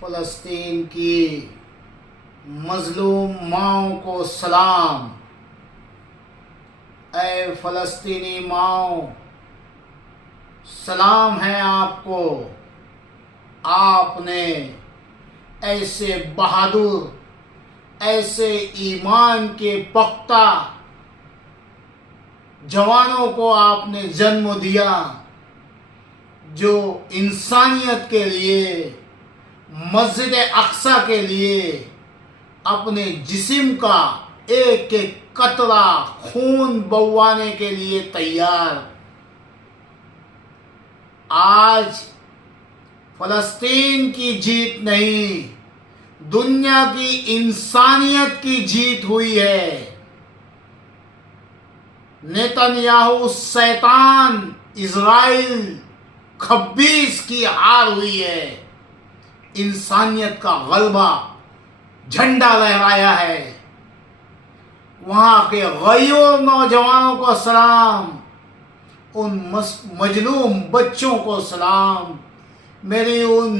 फ़लस्तीन की मज़लूम माओं को सलाम। ऐ फ़लस्तीनी माओ, सलाम है आपको। आपने ऐसे बहादुर, ऐसे ईमान के पुख्ता जवानों को आपने जन्म दिया जो इंसानियत के लिए, मस्जिद अक्सा के लिए अपने जिस्म का एक एक कतरा खून बहाने के लिए तैयार। आज फ़लस्तीन की जीत नहीं, दुनिया की इंसानियत की जीत हुई है। नेतन्याहू शैतान, इज़राइल खब्बीस की हार हुई है। इंसानियत का गलबा झंडा लहराया है। वहाँ के गयूर नौजवानों को सलाम, उन मजलूम बच्चों को सलाम, मेरी उन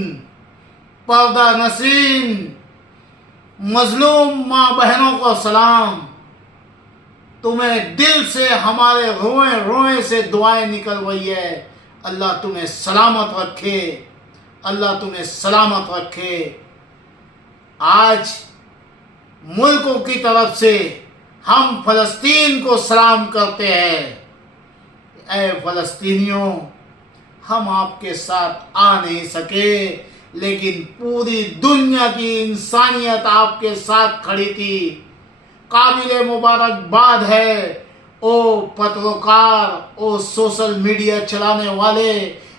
पर्दा नसीन मजलूम माँ बहनों को सलाम। तुम्हें दिल से, हमारे रोए रोए से दुआएं निकल रही है। अल्लाह तुम्हें सलामत रखे, अल्लाह तुम्हें सलामत रखे। आज मुल्कों की तरफ से हम फ़लस्तीन को सलाम करते हैं। ऐ फ़लस्तीनियों, हम आपके साथ आ नहीं सके, लेकिन पूरी दुनिया की इंसानियत आपके साथ खड़ी थी। काबिल मुबारकबाद है ओ पत्रकार, ओ सोशल मीडिया चलाने वाले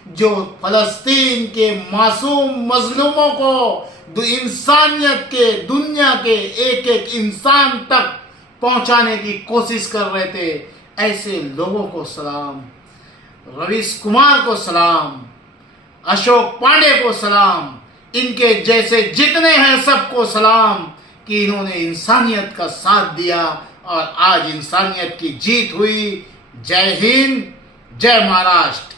जो फ़लस्तीन के मासूम मजलूमों को इंसानियत के, दुनिया के एक एक इंसान तक पहुंचाने की कोशिश कर रहे थे। ऐसे लोगों को सलाम, रवीश कुमार को सलाम, अशोक पांडे को सलाम, इनके जैसे जितने हैं सबको सलाम कि इन्होंने इंसानियत का साथ दिया और आज इंसानियत की जीत हुई। जय हिंद, जय महाराष्ट्र।